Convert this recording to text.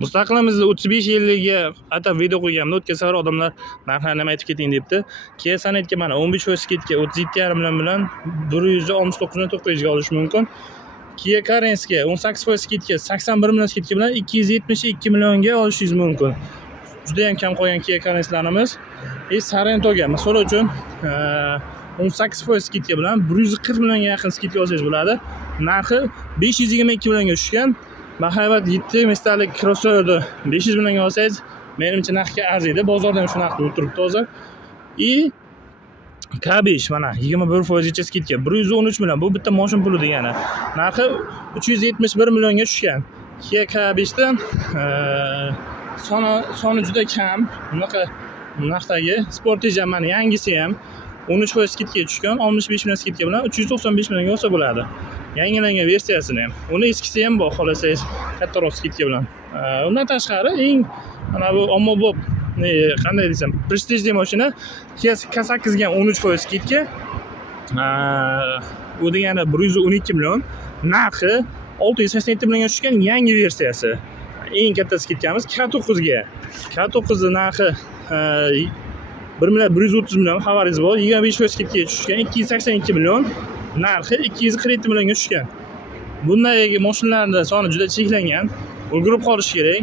Mustaqilimizni 35 yilligiga atab video qo'yganman. O'tgan safar odamlar narxlarni nima aytib keting debdi. Kia Sonet'ga mana 15% skidka 37,5 million bilan 169,900 ga olish mumkin. Kia Carence'ga 18% skidka 81 million skidka bilan 272 millionga olishingiz mumkin. Juda ham kam qolgan Kia Carence'larimiz. Sarento'ga misol uchun 18% skidka bilan 140 millionga yaqin skidka olsangiz bo'ladi. Narxi 522 millionga tushgan. Bahaybat 7 mestalik crossoverni 500 millionga olsangiz, menimcha narxga arziydi. Bozorda ham shu narxda o'tiribdi hozir. K5 mana 21% gacha skidka 113 million. Bu bitta mashina puli degani. Narxi 371 millionga tushgan. Kia K5dan soni juda kam. Bunaqa narxdagi Sportage ham mana yangisi ham 13% skidga tushgan, 65 million skidka bilan 395 millionga olsa bo'ladi. Yangilangan versiyasini ham. Uni eskisi ham bor, xohlasangiz kattaroq skidka bilan. Undan tashqari eng mana bu ommabop qanday desam, prestijli mashina Kia K8 ga 13% skidka. Bu degani 112 million. Narxi 687 millionga tushgan yangi versiyasi. Eng katta skidkamiz K9 ga. K9 ning narxi 130 million xabaringiz bor. 25% skidga tushgan 282 million. Narxi 247 millionga tushgan. Bunday mashinalarning soni juda cheklangan. Ulgurib qolish kerak.